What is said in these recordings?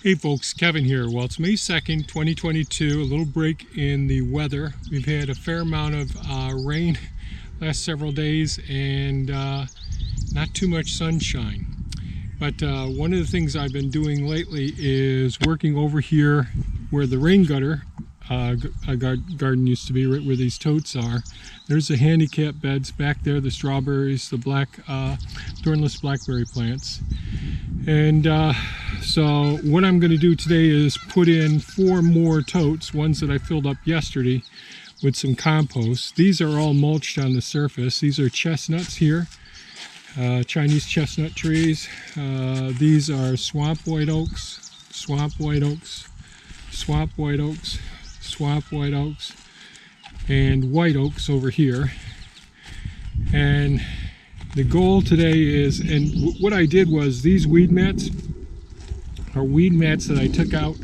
Hey folks, Kevin here. Well, it's May 2nd, 2022, a little break in the weather. We've had a fair amount of rain last several days and not too much sunshine. But one of the things I've been doing lately is working over here where the rain gutter garden used to be, right where these totes are. There's the handicap beds back there, the strawberries, the black thornless blackberry plants. And so what I'm going to do today is put in 4 more totes, ones that I filled up yesterday, with some compost. These are all mulched on the surface. These are chestnuts here, Chinese chestnut trees. These are swamp white oaks, swamp white oaks, swamp white oaks, swamp white oaks, and white oaks over here. And the goal today is, and what I did was, these weed mats are weed mats that I took out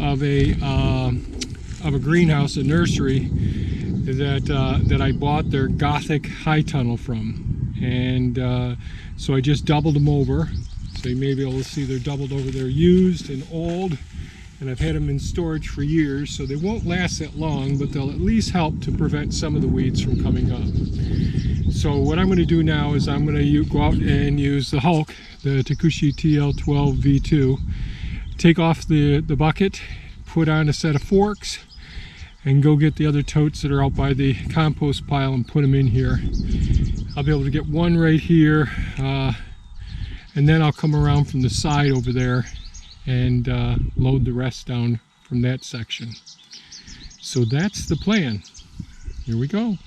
of a greenhouse, a nursery that I bought their Gothic high tunnel from. And so I just doubled them over. So you may be able to see they're doubled over. They're used and old, and I've had them in storage for years, so they won't last that long, but they'll at least help to prevent some of the weeds from coming up. So what I'm going to do now is I'm going to go out and use the Hulk, the Takushi TL12 V2, take off the bucket, put on a set of forks, and go get the other totes that are out by the compost pile and put them in here. I'll be able to get one right here, and then I'll come around from the side over there and load the rest down from that section. So that's the plan. Here we go.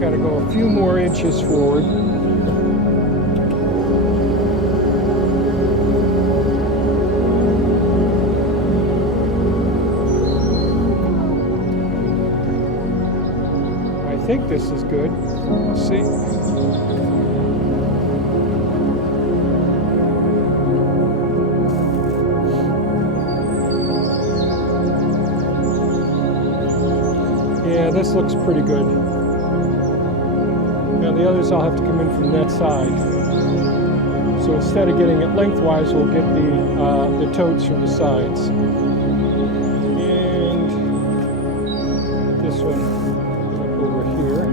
Got to go a few more inches forward. I think this is good. We'll see. Yeah, this looks pretty good. Now the others I'll have to come in from that side. So instead of getting it lengthwise, we'll get the totes from the sides. And this one over here.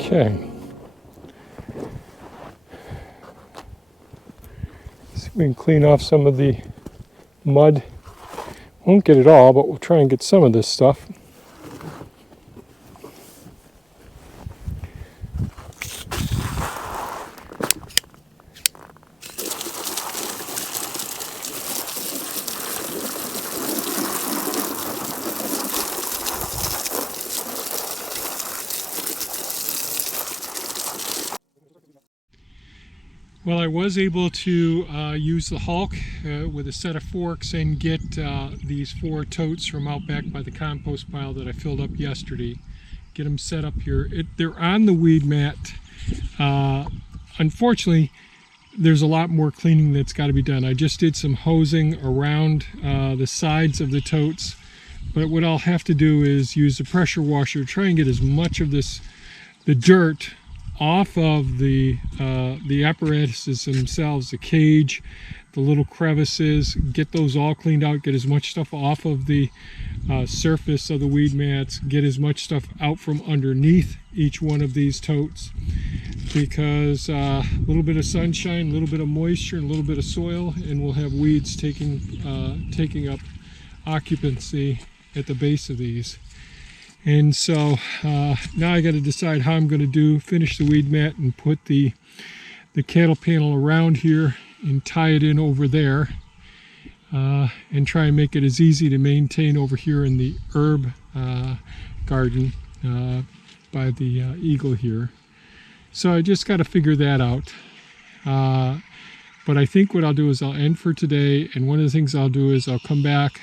Okay. See if we can clean off some of the mud. Won't get it all, but we'll try and get some of this stuff. Well, I was able to use the Hulk with a set of forks and get these 4 totes from out back by the compost pile that I filled up yesterday. Get them set up here. They're on the weed mat. Unfortunately, there's a lot more cleaning that's got to be done. I just did some hosing around the sides of the totes, but what I'll have to do is use the pressure washer to try and get as much of the dirt off of the apparatuses themselves, the cage, the little crevices, get those all cleaned out, get as much stuff off of the surface of the weed mats, get as much stuff out from underneath each one of these totes, because a little bit of sunshine, a little bit of moisture, and a little bit of soil, and we'll have weeds taking up occupancy at the base of these. And so now I got to decide how I'm going to finish the weed mat and put the cattle panel around here and tie it in over there, and try and make it as easy to maintain over here in the herb garden by the eagle here. So I just got to figure that out. But I think what I'll do is I'll end for today, and one of the things I'll do is I'll come back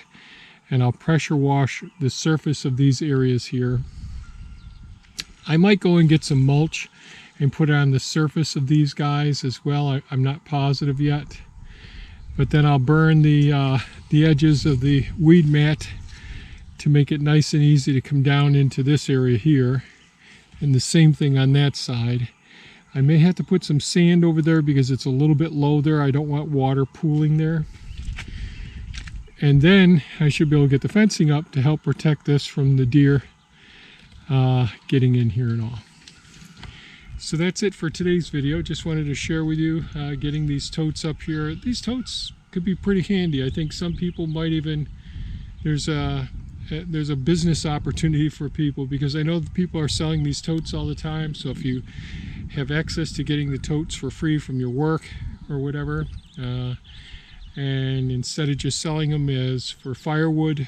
and I'll pressure wash the surface of these areas here. I might go and get some mulch and put it on the surface of these guys as well. I'm not positive yet. But then I'll burn the edges of the weed mat to make it nice and easy to come down into this area here. And the same thing on that side. I may have to put some sand over there because it's a little bit low there. I don't want water pooling there. And then I should be able to get the fencing up to help protect this from the deer getting in here and all. So that's it for today's video. Just wanted to share with you getting these totes up here. These totes could be pretty handy. I think some people might even, there's a business opportunity for people, because I know that people are selling these totes all the time. So if you have access to getting the totes for free from your work or whatever, and instead of just selling them as for firewood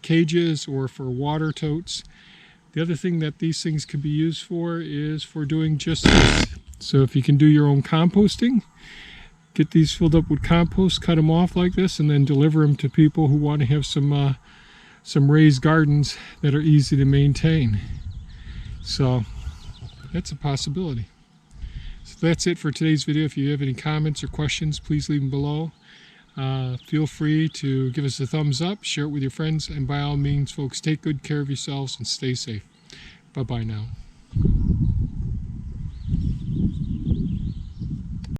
cages or for water totes, the other thing that these things could be used for is for doing just this. So if you can do your own composting, get these filled up with compost, cut them off like this, and then deliver them to people who want to have some raised gardens that are easy to maintain. So that's a possibility. So that's it for today's video. If you have any comments or questions, please leave them below. Feel free to give us a thumbs up, share it with your friends, and by all means, folks, take good care of yourselves and stay safe. Bye-bye now.